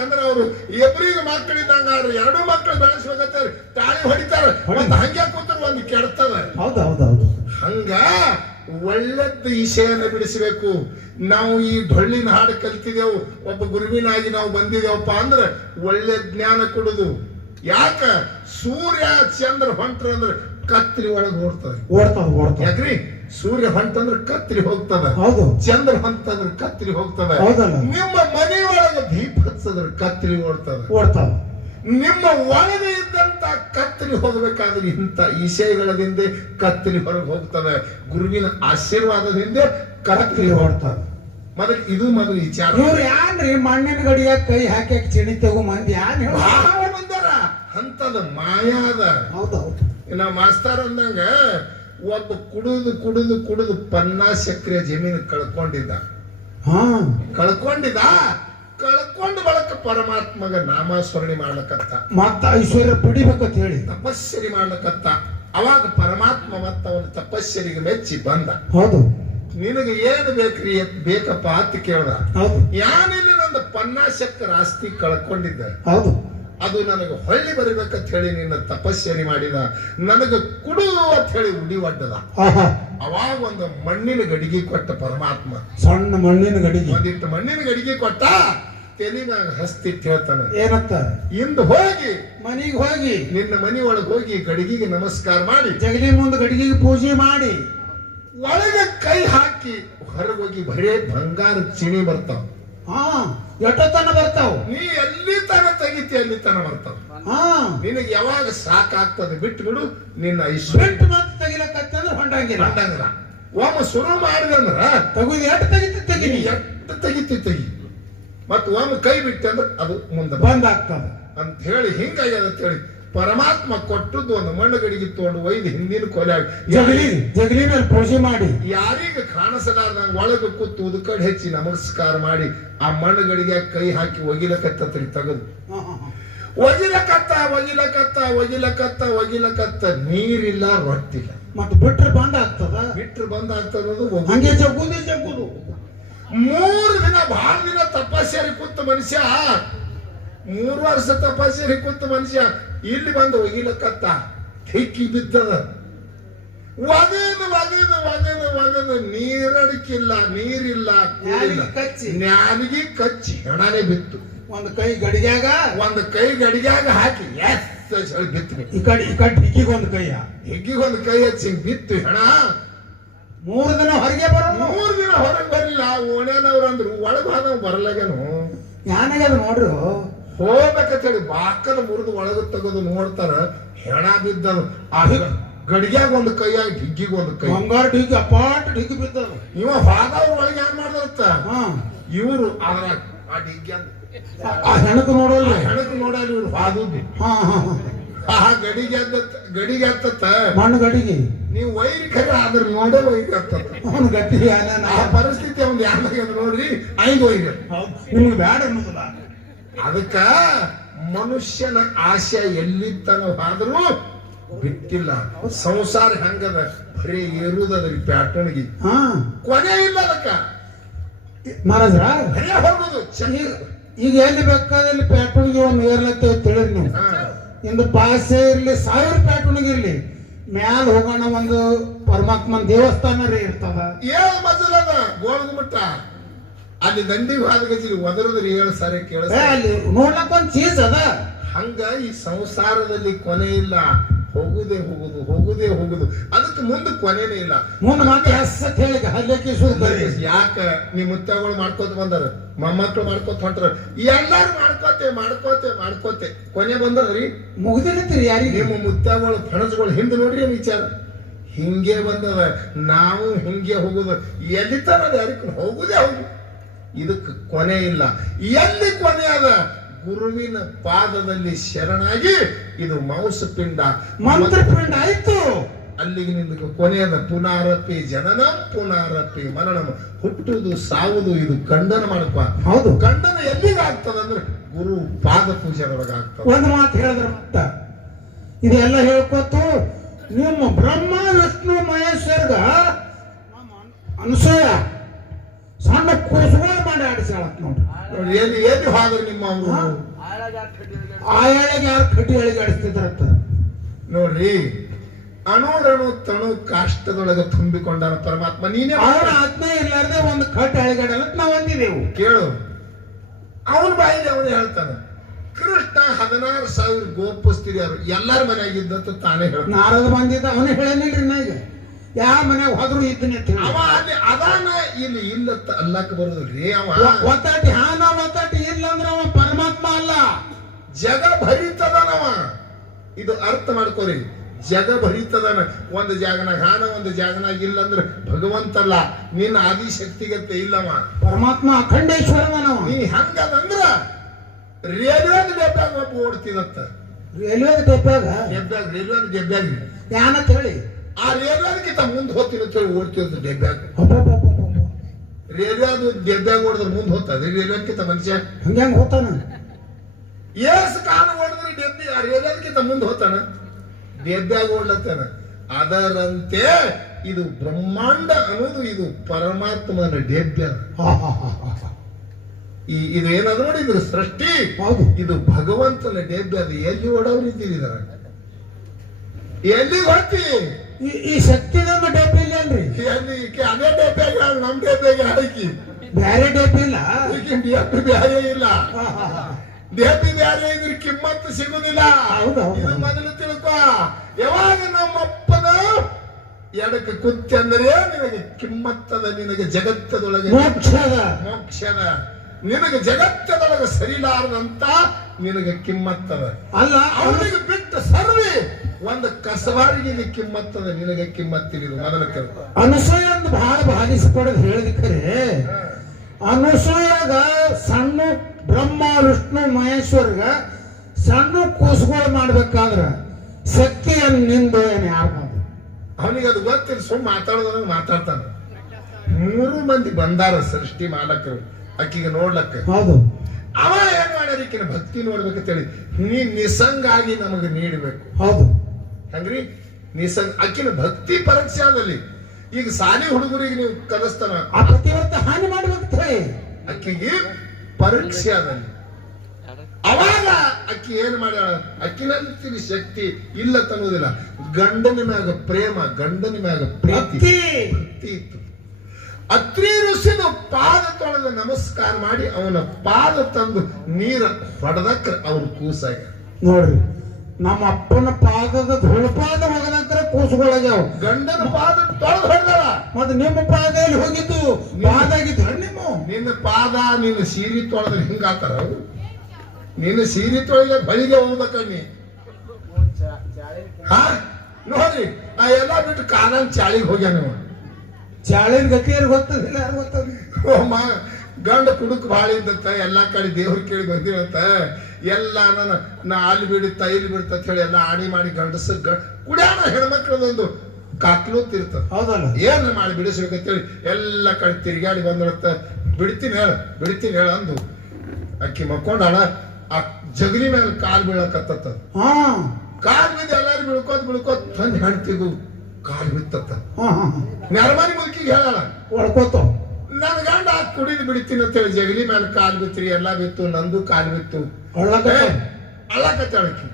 ಯಾಕಂದ್ರೆ ಅವರು ಇಬ್ಬರಿಗೆ ಮಕ್ಕಳಿದ್ದಂಗ ಎರಡು ಮಕ್ಕಳು ಬೆಳೆಸ್ಬೇಕಂತ ತಾಳಿ ಹೊಡಿತಾರ ಮತ್ತೆ ಹಂಗೆ ಕೂತರು ಒಂದು ಕೆಡ್ತದ. ಹೌದೌದೌದು. ಹಂಗ ಒಳ್ಳೆದ್ ವಿಷಯನ ಬಿಡಿಸಬೇಕು. ನಾವು ಈ ಡೊಳ್ಳಿನ ಹಾಡು ಕಲ್ತಿದೆವು, ಒಬ್ಬ ಗುರುವಿನಾಗಿ ನಾವು ಬಂದಿದ್ದೇವಪ್ಪ ಅಂದ್ರೆ ಒಳ್ಳೆ ಜ್ಞಾನ ಕೊಡುದು. ಯಾಕ ಸೂರ್ಯ ಚಂದ್ರ ಹೊಂಟ್ರ ಅಂದ್ರೆ ಕತ್ರಿ ಒಳಗೆ ಓಡ್ತದೆ. ಯಾಕ್ರಿ ಸೂರ್ಯ ಹೊಂಟಂದ್ರೆ ಕತ್ರಿ ಹೋಗ್ತದ, ಚಂದ್ರ ಹೊಂಟಂದ್ರೆ ಕತ್ರಿ ಹೋಗ್ತದ. ನಿಮ್ಮ ಮನೆ ಒಳಗೆ ದೀಪ ಹಚ್ಚದ್ರ ಕತ್ರಿ ಓಡ್ತದ. ನಿಮ್ಮ ಒಳಗೆ ಇದ್ದಂತ ಕತ್ತರಿ ಹೋಗ್ಬೇಕಾದ್ರೆ ಇಂಥ ವಿಷಯಗಳದಿಂದ ಕತ್ತರಿ ಹೊರಗೆ ಹೋಗ್ತದೆ. ಗುರುವಿನ ಆಶೀರ್ವಾದದಿಂದ ಕತ್ತರಿ ಹೊಡ್ತದೆ. ಮೊದಲು ವಿಚಾರ. ಇವ್ರು ಯಾನ್ರಿ ಮಣ್ಣಿನ ಗಡಿಯ ಕೈ ಹಾಕಿ ಚಿಣಿ ತಗೋ ಮಂದಿ ಬಹಳ ಬಂದಾರ ಅಂತದ ಮಾಯಾದ. ಹೌದೌದು. ನಾವು ಮಾಸ್ತರ್ ಅಂದಂಗ ಒಬ್ಬ ಕುಡಿದು ಕುಡಿದು ಕುಡಿದು 50 ಎಕರೆ ಜಮೀನು ಕಳ್ಕೊಂಡಿದ್ದ. ಕಳ್ಕೊಂಡು ಬಳಕ ಪರಮಾತ್ಮಗ ನಾಮಸ್ಮರಣೆ ಮಾಡ್ಲಕತ್ತ, ಮತ್ತ ಐಶ್ವರ್ಯ ಪಡಿಬೇಕಂತ ಹೇಳಿ ತಪಸ್ಸರಿ ಮಾಡ್ಲಕತ್ತ. ಅವಾಗ ಪರಮಾತ್ಮ ಮತ್ತ ಅವನ ತಪಸ್ಸರಿಗೆ ಮೆಚ್ಚಿ ಬಂದ. ಹೌದು. ನಿನಗೆ ಏನು ಬೇಕ್ರಿ ಬೇಕಪ್ಪ ಅಂತ ಕೇಳ್ದ. ಯಾನಿಲ್ಲ ನಂದು 50 ಎಕರೆ ಆಸ್ತಿ ಕಳ್ಕೊಂಡಿದ್ದ. ಹೌದು. ಅದು ನನಗೆ ಹೊಳ್ಳಿ ಬರಬೇಕಂತ ಹೇಳಿ ನಿನ್ನ ತಪಸ್ಸರಿ ಮಾಡಿದ. ನನಗೆ ಕುಡು ಅಂತ ಹೇಳಿ ಉಡಿ ಒಡ್ಡದ. ಅವಾಗ ಒಂದು ಮಣ್ಣಿನ ಗಡಿಗೆ ಕೊಟ್ಟ ಪರಮಾತ್ಮ. ಸಣ್ಣ ಮಣ್ಣಿನ ಗಡಿಗೆ, ಒಂದಿಟ್ಟು ಮಣ್ಣಿನ ಗಡಿಗೆ ಕೊಟ್ಟ. ತೆಲಿನಾಗ ಹಸ್ತಿಟ್ಟು ಹೇಳ್ತಾನ ಏನಂತ, ಇಂದು ಹೋಗಿ ಮನಿಗೆ ಹೋಗಿ ನಿನ್ನ ಮನಿ ಒಳಗೆ ಹೋಗಿ ಗಡಿಗೆಗೆ ನಮಸ್ಕಾರ ಮಾಡಿ, ಜಗಲಿ ಮುಂದೆ ಗಡಿಗೆಗೆ ಪೂಜೆ ಮಾಡಿ, ಒಳಗೆ ಕೈ ಹಾಕಿ ಹೊರಗೋಗಿ ಬರೇ ಬಂಗಾರ ಚಿಣಿ ಬರ್ತಾವ. ಎಷ್ಟೊತ್ತನ ಬರ್ತಾವ. ನೀ ಎಲ್ಲಿ ತನ ತೆಗಿತಿ ಅಲ್ಲಿ ತನ ಬರ್ತಾವ. ನಿನಗೆ ಯಾವಾಗ ಸಾಕಾಗ್ತದೆ ಬಿಟ್ಟು ಬಿಡು. ನಿನ್ನ ಐಶ್ವರ್ಯ ಮಾತ್ರ ತೆಗಿಲಕ್ಕಂದ್ರೆ ಹೊಂಡಂಗಿಲ್ಲ. ಒಮ್ಮ ಶುರು ಮಾಡಿದಂದ್ರ ತಗುದು ಎಷ್ಟು ತೆಗಿತಿ ಮತ್ ಒಮ್ಮೆ ಕೈ ಬಿಟ್ಟೆ ಅಂದ್ರೆ ಅದು ಮುಂದೆ ಬಂದಾಗ್ತದೆ ಅಂತ ಹೇಳಿ ಹಿಂಗಾಗ್ಯದ ಅಂತ ಹೇಳಿ ಪರಮಾತ್ಮ ಕೊಟ್ಟದ್ದು ಒಂದು ಮಣ್ಣು ಗಡಿಗೆ ತಗೊಂಡು ಒಯ್ದು ಹಿಂದಿನ ಕೊಲೆ ಜಗಲಿನಲ್ಲಿ ಪೂಜೆ ಮಾಡಿ, ಯಾರೀಗ ಕಾಣಿಸಲಾರ್ದಂಗ ಒಳಗೆ ಕೂತು ಉದ್ಕಡ್ ಹೆಚ್ಚಿ ನಮಸ್ಕಾರ ಮಾಡಿ ಆ ಮಣ್ಣು ಗಡಿಗೆ ಕೈ ಹಾಕಿ ಒಗಿಲಕತ್ತತ್ರಿ ತೆಗೆದು ಒಗಿಲಕತ್ತ ನೀರಿಲ್ಲ, ರೊಟ್ಟಿಲ್ಲ. ಮತ್ತೆ ಬಿಟ್ರೆ ಬಂದ್ ಆಗ್ತದ. ಹಂಗೆ ಜಗ್ಗುದು 3 ದಿನ ಬಹಳ ದಿನ ತಪಸ್ಸರಿ ಕೂತ ಮನುಷ್ಯ, 3 ವರ್ಷ ತಪಸ್ಸರಿ ಕೂತ ಮನುಷ್ಯ ಇಲ್ಲಿ ಬಂದು ಒಗಿಲಕತ್ತ ಹಿಕ್ಕಿ ಬಿದ್ದದ. ಒಗದು ನೀರಡಿಕಿಲ್ಲ, ನೀರಿಲ್ಲ, ನ್ಯಾಲಿಗೆ ಕಚ್ಚಿ ಹೆಣನೇ ಬಿತ್ತು. ಒಂದು ಕೈ ಗಡಿಗ್ಯಾಗ ಹಾಕಿ ಬಿತ್ತು. ಈ ಕಡೆ ಹಿಗ್ಗಿಗೊಂದು ಕೈ ಹಚ್ಚಿ ಬಿತ್ತು ಹೆಣ. 3 ದಿನ ಹೊರಗೆ ಬರಲಿಲ್ಲ. ಓಣ್ಯಾನವ್ರು ಅಂದ್ರು ಒಳಗೆ ಹೋದವ್ ಬರಲಾಗೇನು. ಯಾನಾಗ್ಯದ ನೋಡ್ರು. ಹೋಗ್ಬೇಕಂತ ಹೇಳಿ ಬಾಕಲ ಮುರಿದು ಒಳಗೆ ತೆಗೆದು ನೋಡ್ತಾರ ಹೆಣ ಬಿದ್ದನು. ಗಡಿಗ್ಯಾಗ ಒಂದು ಕೈ ಆಗಿ ಡಿಗ್ಗಿಗೆ ಒಂದು ಕೈ, ಬಂಗಾರ ಡಿಗ್ಗಿ ಅಪಾಟ್ ಡಿಗ್ಗಿ ಬಿದ್ದನು. ಇವ ಹಾದವ್ರ ಒಳಗೆ ಏನ್ ಮಾಡ್ದತ್ತ ಇವ್ರು ಅದ್ರ ಆ ಡಿಗ್ಗಿ ಆ ಹೆಣಕ್ ನೋಡಲ್ಲ, ಇವ್ರು ಹಾದುದು. ಗಡಿಗೆ ಹತ್ತತ್ತ ಮಣ್ಣು ಗಡಿಗೆ ನೀವು ವೈರಿ ಖರೆ ಆದ್ರ ನೋಡೇ ವೈರಿ ಹತ್ತತ್ತ. ಅವನು ಗಟ್ಟಿ ಆ ಪರಿಸ್ಥಿತಿ ಅವ್ನು ಯಾವ್ದಾಗ್ಯದ ನೋಡ್ರಿ, 5 ವೈರಿ ನಿಮ್ಗೆ ಬ್ಯಾಡ ಅನ್ನೋದಿಲ್ಲ. ಅದಕ್ಕ ಮನುಷ್ಯನ ಆಶೆ ಎಲ್ಲಿತ್ತನೋ ಆದ್ರೂ ಬಿಟ್ಟಿಲ್ಲ. ಸಂಸಾರ ಹಂಗದ, ಬರೀ ಏರುದದ್ರಿ ಪ್ಯಾಟರ್ನ್ಗೆ ಕೊನೆ ಇಲ್ಲ. ಅದಕ್ಕ ಮಹಾರಾಜ್ರ ಹೋಗುದು ಈಗ ಎಲ್ಲಿ ಬೇಕಾದಲ್ಲಿ ಪ್ಯಾಟರ್ನ್ಗೆ ಒಂದು ಏರ್ಲತ್ತೇವೆ ತಿಳಿದ್ರಿ ನೀವು. ಇಂದು ಪಾಸೆ ಇರ್ಲಿ, 1000 ಪ್ಯಾಟರ್ನ್ಗೆ ಇರ್ಲಿ, ಮ್ಯಾಲ ಹೋಗೋಣ ಒಂದು ಪರಮಾತ್ಮನ ದೇವಸ್ಥಾನ ರೀ ಇರ್ತದ. ಏಳು ಮಜಲದ ಗೋಳಗುಮಟ್ಟ ಅಲ್ಲಿ ದಂಡಿಗೆ ಹಾದ ಗಜಲಿ ಒದರದ್ರಿ 7 ಸಾರಿ ಕೇಳ ಅಲ್ಲಿ ನೋಡ್ಲಕ್ಕ ಒಂದ್ ಚೀಸ್ ಅದ. ಹಂಗ ಈ ಸಂಸಾರದಲ್ಲಿ ಕೊನೆ ಇಲ್ಲ. ಹೋಗುದೇ ಹೋಗುದು. ಅದಕ್ಕೆ ಮುಂದೆ ಕೊನೆನೇ ಇಲ್ಲ. ಮುಂದೆ ಮಾತ್ರ ಹೇಳಿ ಯಾಕ ನಿಮ್ ಮುತ್ತಗಳು ಮಾಡ್ಕೋತ ಬಂದಾರ, ಮೊಮ್ಮಕ್ಳು ಮಾಡ್ಕೋತ ಹೊಂಟ್ರ, ಎಲ್ಲಾರು ಮಾಡ್ಕೋತೆ ಕೊನೆ ಬಂದದ್ರಿ. ಮುಗ್ದಿರ್ತೀರಿ ಯಾರಿಗೆ. ನಿಮ್ಮ ಮುತ್ತಗಳು ಫಣಸ್ಗಳು ಹಿಂದೆ ನೋಡ್ರಿ ವಿಚಾರ ಹಿಂಗೆ ಬಂದದ. ನಾವು ಹಿಂಗೆ ಹೋಗುದು ಎಲ್ಲಿ ತರ ಯಾರಿಗೂ ಹೋಗುದೇ ಹೌದು. ಇದಕ್ಕೆ ಕೊನೆ ಇಲ್ಲ. ಎಲ್ಲಿ ಕೊನೆ ಅದ? ಗುರುವಿನ ಪಾದದಲ್ಲಿ ಶರಣಾಗಿ ಇದು ಮಾಂಸಪಿಂಡ ಮಂತ್ರಪಿಂಡ ಆಯ್ತು. ಅಲ್ಲಿಗೆ ನಿಂದು ಕೊನೆಯದ. ಪುನರಪಿ ಜನನಂ ಪುನರಪಿ ಮರಣಂ. ಹುಟ್ಟುವುದು ಸಾವುದು ಇದು ಖಂಡನ ಮಾಡಪ್ಪ. ಹೌದು. ಖಂಡನ ಎಲ್ಲಿಗೆ ಆಗ್ತದಂದ್ರೆ ಗುರು ಪಾದ ಪೂಜೆಯೊಳಗೆ ಆಗ್ತದೆ. ಒಂದು ಮಾತು ಹೇಳಿದ್ರ ಮತ್ತ ಇದೆಲ್ಲ ಹೇಳ್ಕೊತು ನಿಮ್ಮ ಬ್ರಹ್ಮ ವಿಷ್ಣು ಮಹೇಶ್ವರ್ಗ ಅನಸೂಯ ಸಣ್ಣ ಕೂಸುಗಳು ಮಾಡಿ ಆಡಿಸ್ಯಾಳತ್ ನೋಡ್ರಿ. ನೋಡಿ ಎಲ್ಲಿ ಹೋದ್ರೆ ನಿಮ್ಮ ಅವರು ಆ ಎಳೆಗೆ ಯಾರು ಕಟ್ಟಿ ಎಳೆಗೆ ಆಡಿಸ್ತಿದ್ರಂತ ನೋಡ್ರಿ. ಅಣುರಣು ತಣು ಕಾಷ್ಟದೊಳಗೆ ತುಂಬಿಕೊಂಡಾನ ಪರಮಾತ್ಮ. ನೀನೇ ಅವನ ಆತ್ಮ ಇರ್ಲಾರ್ದೆ ಒಂದು ಕಟ್ಟಿ ಎಳೆಗಾಡಲ್ಲ ನಾವು ಅಂದಿದೆವು. ಕೇಳು, ಅವನ ಬಾಯಿಗೆ ಅವನು ಹೇಳ್ತಾನ, ಕೃಷ್ಣ 16,000 ಗೋಪಸ್ತಿರಿಯರು ಎಲ್ಲಾರ ಮನೆಯಾಗಿದ್ದಂತ ತಾನೇ ಹೇಳ್ತಾನ. ನಾರದ ಬಂದಿದ್ದ ಅವನೇ ಹೇಳನಿಲ್ರಿ ನಾ ಈಗ ಯಾವ ಮನ್ಯಾಗ ಹೋದ್ರು ಇದ್ದನೆ ಅಂತ ಹೇಳಿ. ಅವ ಅಲ್ಲಿ ಅದಾನ ಇಲ್ಲಿ ಇಲ್ಲ ಅಲ್ಲಕ್ಕೆ ಬರೋದಿಲ್ರಿ. ಅವ ಒತ್ತಾಟಿ ಹಾನ ಒತ್ತಾಟಿ ಇಲ್ಲ ಅಂದ್ರೆ ಅವ ಪರಮಾತ್ಮ ಅಲ್ಲ, ಜಗ ಭರಿತದನವ. ಇದು ಅರ್ಥ ಮಾಡ್ಕೋರಿ, ಜಗ ಭರಿತದನ. ಒಂದು ಜಾಗನಾಗ ಹಾನ ಒಂದು ಜಾಗನಾಗ ಇಲ್ಲ ಅಂದ್ರೆ ಭಗವಂತಲ್ಲ, ನಿನ್ನ ಆದಿಶಕ್ತಿಗತ್ತೆ ಇಲ್ಲವ. ಪರಮಾತ್ಮ ಅಖಂಡೇಶ್ವರನವ. ನೀ ಹಂಗದಂದ್ರ ರೇಲ್ವೆ ಡೆಬ್ಯಾಗ ಒಬ್ಬ ಓಡ್ತಿದತ್ತ. ರೈಲ್ವೆ ಟೆಪ್ಪಾಗ ರೇಲ್ವೆ ಡೆಬ್ಯಾಗ ಯಾನಂತ ಹೇಳಿ ಆ ರೇಲ್ವೆಗಿಂತ ಮುಂದೆ ಹೋಗ್ತೀನಿ ಅಂತ ಹೇಳಿ ಓಡ್ತಿರೋದು ಡೆಬ್ಯಾಗ. ರೇಲ್ವೆ ಅದು ಡೆಬ್ಯಾಗ ಓಡಿದ್ರೆ ಮುಂದೆ ಹೋಗ್ತದೆ, ರೇಲ್ವೆಗಿಂತ ಮನುಷ್ಯ ಹಂಗ್ಯಾಂಗ ಹೋತಾನ. ಏಸ್ ಕಾಲ ಓಡಿದ್ರೆ ಡೆಬ್ಬಿ ಆ ರೇಲ್ವೆಗಿಂತ ಮುಂದೆ ಹೋಗ್ತಾನ, ಡೆಬ್ಯಾಗ ಓಡ್ಲತ್ತಾನ. ಅದರಂತೆ ಇದು ಬ್ರಹ್ಮಾಂಡ ಅನ್ನೋದು ಇದು ಪರಮಾತ್ಮನ ಡೆಬ್ಯ. ಇದು ಏನದು ನೋಡಿ, ಇದ್ರ ಸೃಷ್ಟಿ ಹೌದು, ಇದು ಭಗವಂತನ ಡೆಬ್ಬೆ. ಅದು ಎಲ್ಲಿ ಓಡೋರು ಇದ್ದೀವಿ, ಎಲ್ಲಿ ಹೋಗ್ತಿ? ಈ ಶಕ್ತಿದಂಗ ಡಬ್ಬಿ ಇಲ್ಲ ಅಲ್ರಿ. ಎಲ್ಲಿ ಅದೇ ಡೆಬ್ಬೆಗೆ ನಮ್ ಡೆಬ್ಬೆಗೆ ಹಾಕಿ ಬ್ಯಾರೆ ಡಬ್ಬಿ ಇಲ್ಲ, ಡೆಬ್ಬಿ ಬ್ಯಾರೆ ಇಲ್ಲ. ಡೆಬ್ಬಿ ಬ್ಯಾರೆ ಇದ್ರ ಕಿಮ್ಮತ್ತು ಸಿಗುದಿಲ್ಲ. ಹೌದು. ಇದು ಮೊದಲು ತಿಳ್ಕೊ. ಯಾವಾಗ ನಮ್ಮಪ್ಪನ ಎಡಕ್ಕೆ ಕುತ್ತಿ ಅಂದ್ರೆ ನಿನಗೆ ಕಿಮ್ಮತ್ತದ, ನಿನಗೆ ಜಗತ್ತದೊಳಗೆ ಮೋಕ್ಷದ, ನಿನಗೆ ಜಗತ್ತದೊಳಗೆ ಸರಿಲಾರದಂತ ನಿನಗೆ ಕಿಮ್ಮತ್ತದ. ಅಲ್ಲ ಅವನಿಗೆ ಬಿಟ್ಟು ಸರ್ವಿ ಒಂದು ಕಸವಾರಿಗೆ ಕಿಮ್ಮತ್ತದ, ನಿನಗೆ ಕಿಮ್ಮತ್ತಿಲ್ಲ. ಮೊದಲ ತಿಳ್ಕೊ. ಅನಸೂಯ ಅಂತ ಬಹಳ ಬಾಧಿಸಪಡೋದು ಹೇಳಿದ ಖರೆ, ಅನಸೂಯಾಗ ಸಣ್ಣ ಬ್ರಹ್ಮ ವಿಷ್ಣು ಮಹೇಶ್ವರ್ಗ ಸಣ್ಣ ಕೂಸುಗಳು ಮಾಡ್ಬೇಕಾದ್ರ ಶಕ್ತಿಯನ್ನು ನಿಂದು ಏನ್ ಯಾರು ಅವನಿಗೆ ಅದು ಗೊತ್ತಿಲ್ಲ, ಸುಮ್ ಮಾತಾಡೋದ್ರ ಮಾತಾಡ್ತಾನ. 3 ಮಂದಿ ಬಂದಾರ ಸೃಷ್ಟಿ ಮಾಲಕರು ಅಕ್ಕಿಗೆ ನೋಡ್ಲಕ್ಕ. ಹೌದು. ಅವ ಏನ್ ಮಾಡ್ಯಾರ, ಈಕಿನ ಭಕ್ತಿ ನೋಡ್ಬೇಕಂತ ಹೇಳಿ ನೀ ನಿಸಂಗಾಗಿ ನಮಗೆ ನೀಡಬೇಕು. ಹೌದು ಹಂಗ್ರಿ, ನಿಸಂಗ ಅಕ್ಕಿನ ಭಕ್ತಿ ಪರೀಕ್ಷಾದಲ್ಲಿ. ಈಗ ಸಾಲಿ ಹುಡುಗರಿಗೆ ನೀವು ಕಲಿಸ್ತಾನ, ಆ ಪ್ರತಿವರ್ತ ಹಾನಿ ಮಾಡ್ಬೇಕಂತ ಹೇಳಿ ಅಕ್ಕಿಗೆ ಪರೀಕ್ಷಾದಲ್ಲಿ. ಅವಾಗ ಅಕ್ಕಿ ಏನ್ ಮಾಡ್ಯಾಳ, ಅಕ್ಕಿನಲ್ಲಿ ಶಕ್ತಿ ಇಲ್ಲ ತನ್ನುವುದಿಲ್ಲ. ಗಂಡನ ಮ್ಯಾಗ ಪ್ರೇಮ, ಗಂಡನ ಮ್ಯಾಗ ಪ್ರೀತಿ ಭಕ್ತಿ ಇತ್ತು. ಅತ್ರಿ ಋಷಿದು ಪಾದ ತೊಳೆದು ನಮಸ್ಕಾರ ಮಾಡಿ ಅವನ ಪಾದ ತಂದು ನೀರ ಹೊಡೆದಕ್ಕ ಅವ್ರು ಕೂಸಾಗ. ನೋಡ್ರಿ, ನಮ್ಮ ಅಪ್ಪನ ಪಾದದ ಧೂಳಪಾದ ಹೋಗದಂತರ ಕೂಸುಗಳಾಗ್ಯಾವ. ಗಂಡನ ಪಾದ ತೊಳೆದು ಹೊಡೆದಳ. ಮತ್ತೆ ನಿಮ್ಮ ಪಾದ ಎಲ್ಲಿ ಹೋಗಿದ್ದು? ಪಾದ ಆಗಿದ್ದು ನಿಮ್ಮ ನಿನ್ನ ಪಾದ ನಿನ್ನ ಸೀರೆ ತೊಳೆದ್ರೆ ಹಿಂಗಾತಾರ ಅವ್ರು. ನಿನ್ನ ಸೀರೆ ತೊಳೆದ ಬಳಿಗೆ ಹೋಗ್ಬೇಕ ನೀ. ಹಾ ನೋಡ್ರಿ, ಆ ಎಲ್ಲ ಬಿಟ್ಟು ಕಾಲ ಚಾಳಿಗೆ ಹೋಗ್ಯಾನ. ಚಾಳಿನ ಗತಿಯರ್ ಗೊತ್ತದಿಲ್ಲ, ಯಾರು ಗೊತ್ತದ? ಗಂಡ ಕುಡುಕ್ ಭಾಳ ಇದ್ದತ್ತ, ಎಲ್ಲಾ ಕಡೆ ದೇವ್ರ ಕೇಳಿ ಬಂದಿರತ್ತ. ಎಲ್ಲ ನಾ ಅಲ್ಲಿ ಬಿಡುತ್ತ ಇಲ್ಲಿ ಬಿಡುತ್ತ ಅಂತ ಹೇಳಿ ಎಲ್ಲ ಆಣಿ ಮಾಡಿ ಗಂಡಸ ಕುಡಿಯಾಣ ಹೆಣ್ಮಕ್ಳದೊಂದು ಕಾಕ್ಲೂತಿರ್ತದ. ಹೌದಲ್ಲ, ಏನ್ ಮಾಡಿ ಬಿಡಿಸ್ಬೇಕಂತೇಳಿ ಎಲ್ಲ ಕಡೆ ತಿರುಗಾಡಿ ಬಂದಿರತ್ತ. ಬಿಡ್ತೀನಿ ಹೇಳ ಅಂದು ಅಕ್ಕಿ ಮಕ್ಕೊಂಡಾಳ. ಆ ಜಗಲಿ ಮೇಲೆ ಕಾಲ್ ಬೀಳಕತ್ತ. ಕಾಲ್ ಬಿದ್ದು ಎಲ್ಲಾರು ಬಿಳ್ಕೋತ್ ತಂದ್ ಹೆಣ್ತಿಗೂ ಕಾಲ್ ಬಿತ್ತತ್ತ. ನೆರಮನಿ ಮುಲ್ಕಿಗೆ ಹೇಳಲ್ಲ, ಒಳ್ಕೋತ ನನ್ ಗಂಡ ಕುಡಿದು ಬಿಡ್ತೀನಿ ಅಂತೇಳಿ ಜಗಲಿ ಮೇಲೆ ಕಾಲ್ ಬಿತ್ರಿ, ಎಲ್ಲಾ ಬಿತ್ತು, ನಂದು ಕಾಲ್ ಬಿತ್ತು. ಅಳ್ಳಕತ್ತಾಳಕಿ.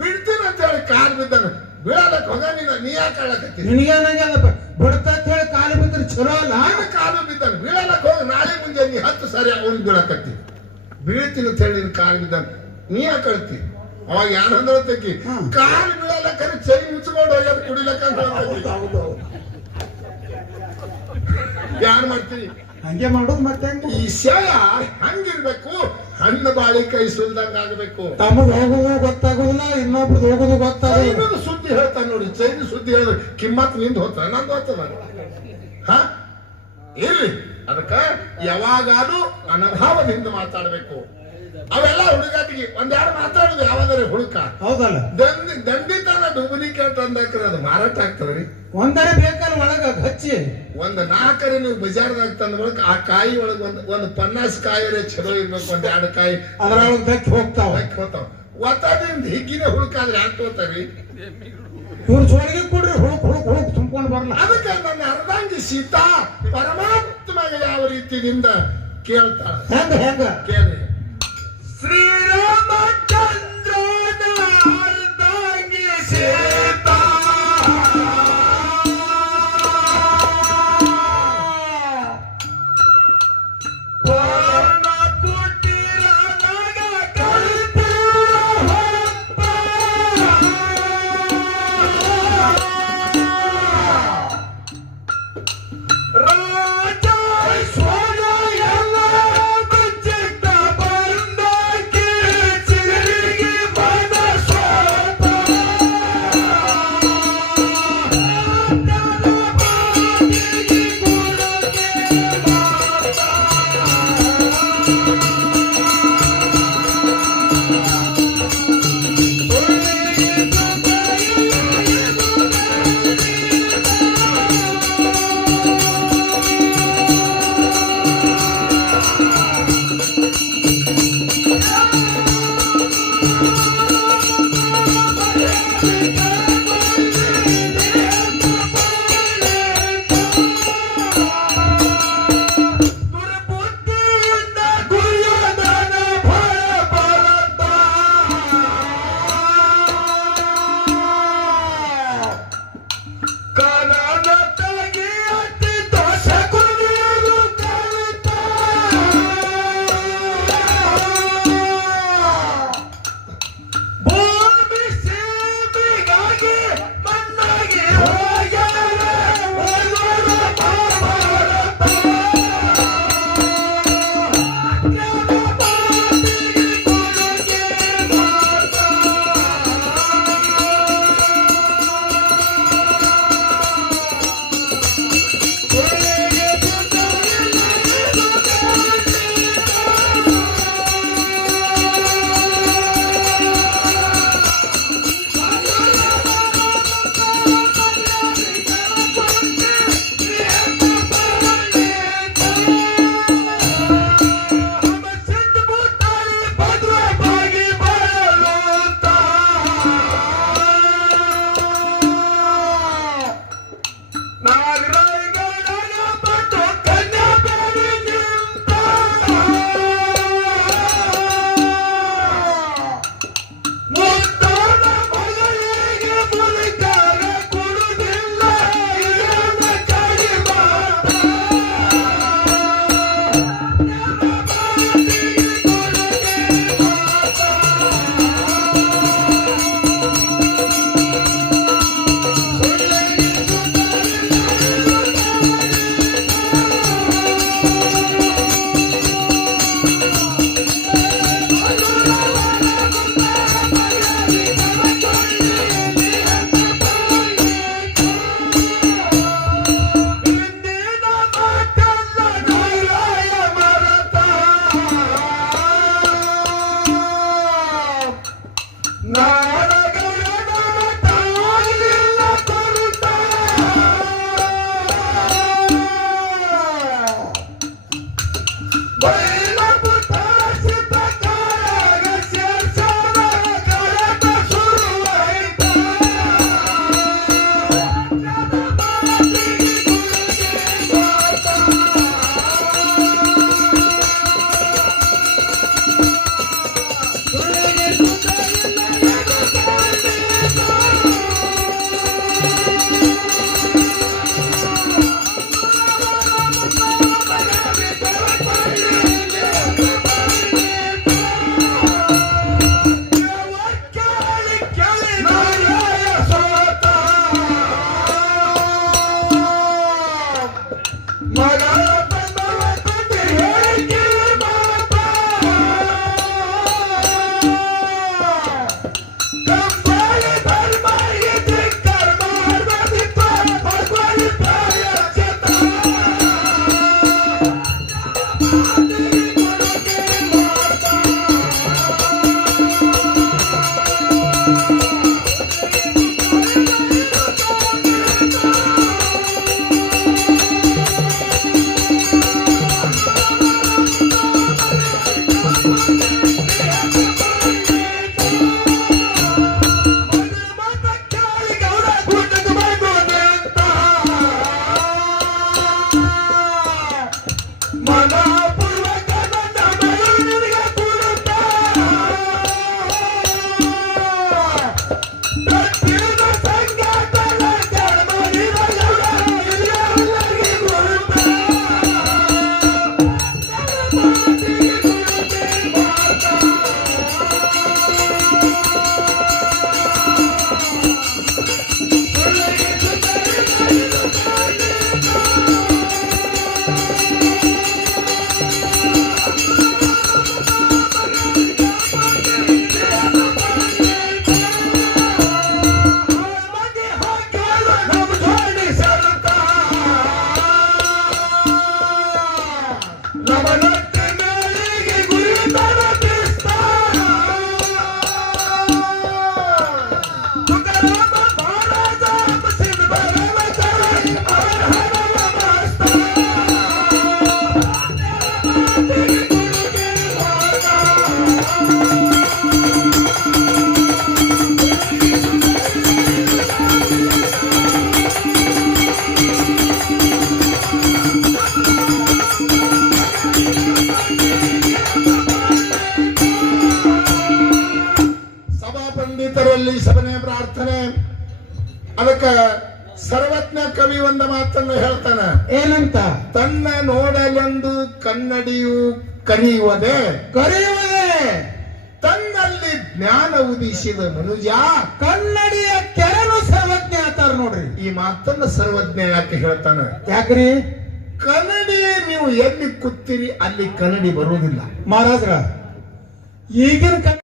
ಬಿಡ್ತೀನಿ ಅಂತ ಹೇಳಿ ಕಾಲ್ ಬಿದ್ದಾನ. ಬೀಳಲಕ್ ಹೋಗ ನೀ ಯಾಕೆ ಅಳ್ಳಕತ್ತಿ? ನಿನಗೇನಾಗ್ಯದಪ್ಪ, ಬಿಡ್ತಾ ಹೇಳಿ ಕಾಲು ಬಿದ್ದರೆ ಚಲೋ ಅಲ್ಲ. ಕಾಲು ಬಿದ್ದಾನ, ಬೀಳಲಕ್ ಹೋಗ. ನಾಳೆ ಮುಂಜಾನೆ ನೀ 10 ಸಾರಿ ಅವ್ನ್ ಬೀಳಕತ್ತಿ. ಬೀಳ್ತೀನಿ ಅಂತ ಹೇಳಿ ಕಾಲ್ ಬಿದ್ದಾನ, ನೀ ಯಾಕೆ ಅಳ್ತಿ? ಅವಾಗ ಯಾರು ಅಂದ್ರತಕ್ಕಿ ಕಾಲು ಬೀಳಲಕ್ಕರೆ ಚೈ ಮುಚ್ಕೊಂಡು ಹೋಗ್ಯಾರ ಕುಡಿಲಕ್ಕ. ಯಾರು ಮಾಡ್ತೀವಿ ಹಂಗೆ ಮಾಡೋದು. ಮತ್ತೆ ಈ ಶಯ ಹಂಗಿರ್ಬೇಕು, ಹಣ್ಣು ಬಾಳಿ ಕೈ ಸುಲ್ದಂಗ ಆಗ್ಬೇಕು. ತಮ್ಮದು ಹೋಗೋದು ಗೊತ್ತಾಗೋದಿಲ್ಲ, ಇನ್ನೊಬ್ರದ್ದು ಹೋಗೋದು ಗೊತ್ತಾಗೋದು. ಇನ್ನೊಂದು ಸುದ್ದಿ ಹೇಳ್ತಾನೆ ನೋಡಿ, ಚೈನ ಸುದ್ದಿ ಹೇಳಿದ್ರೆ ಕಿಮ್ಮತ್ ನಿಂದ ಹೋಗ್ತಾನೆ, ನಂದು ಹೋಗ್ತದ. ಹ ಇರ್ಲಿ, ಅದಕ್ಕ ಯಾವಾಗಾದ್ರೂ ಅನಭಾವದಿಂದ ಮಾತಾಡ್ಬೇಕು. ಅವೆಲ್ಲ ಹುಡುಗಾಟಿಗೆ ಒಂದೆರಡು ಮಾತಾಡುದು ಯಾವಾದ್ರೆ ಹುಡುಕ. ಹೌದಲ್ಲ, ದಂಡಿತನ ಡೂಪ್ಲಿಕೇಟ್ ಅಂದಾಕ್ರೆ ಅದು ಮಾರಾಟ ಆಗ್ತದ್ರಿ. ಒಂದರೆ ಬೇಕಲ್ಲ ಒಳಗ ಹಚ್ಚಿ. ಒಂದ್ 4 ನೀವು ಬಜಾರ್ದಾಗ ತಂದ ಬಳಕ ಆ ಕಾಯಿ ಒಳಗ ಒಂದು 50 ಕಾಯಿರೆ ಚಲೋ ಇರ್ಬೇಕು. 1-2 ಕಾಯಿ ಅದ್ರೊಳಗೆ ದಕ್ಕಿ ಹೋಗ್ತಾವ. ಒತ್ತದಿಂದ ಹಿಗ್ಗಿನ ಹುಡುಕಾದ್ರೆ ಯಾಕೆ ಹೋಗ್ತಾರ್ರಿ? ಇವ್ರ ಜೋಳಿಗೆ ಕೊಡ್ರಿ ಹುಳುಕ್ ಹುಳುಕ್ ಹುಳುಕ್ ತುಂಬ್ಕೊಂಡು ಬರಲ್ಲ. ಅದಕ್ಕೆ ನನ್ನ ಅರ್ಧಾಂಗಿ ಸೀತಾ ಪರಮಾತ್ಮಗೆ ಯಾವ ರೀತಿಯಿಂದ ಕೇಳ್ತಾಳ ಹೆಂಗ ಹೆಂಗ ಕೇಳಿ. ಶ್ರೀರಾಮಚಂದ್ರನ ಅರ್ಧಾಂಗಿ ಸೀತಾ ಪರಮ ಕುಟಿಲ ನಗ ಕಲ್ಪಿರ ಹೊತ್ತ ರಾಜ ಸ್ವರ ಎಲ್ಲ ಬಿಚ್ಚಿಟ್ಟ ಅದಕ್ಕ ಸರ್ವಜ್ಞ ಕವಿ ಒಂದು ಮಾತನ್ನು ಹೇಳ್ತಾನ, ಏನಂತ? ತನ್ನ ನೋಡಲೆಂದು ಕನ್ನಡಿಯು ಕರೆಯುವುದೇ, ಕರೆಯುವುದೇ ತನ್ನಲ್ಲಿ ಜ್ಞಾನ ಉದಿಸಿದ ಮನುಜ ಕನ್ನಡಿಯ ಕೆರನು ಸರ್ವಜ್ಞ ಆತಾರ ನೋಡ್ರಿ. ಈ ಮಾತನ್ನ ಸರ್ವಜ್ಞ ಯಾಕೆ ಹೇಳ್ತಾನ? ಯಾಕ್ರಿ? ಕನ್ನಡಿ ನೀವು ಎಲ್ಲಿ ಕೂತೀರಿ ಅಲ್ಲಿ ಕನ್ನಡಿ ಬರುವುದಿಲ್ಲ ಮಹಾರಾಜ್ರ. ಈಗಿನ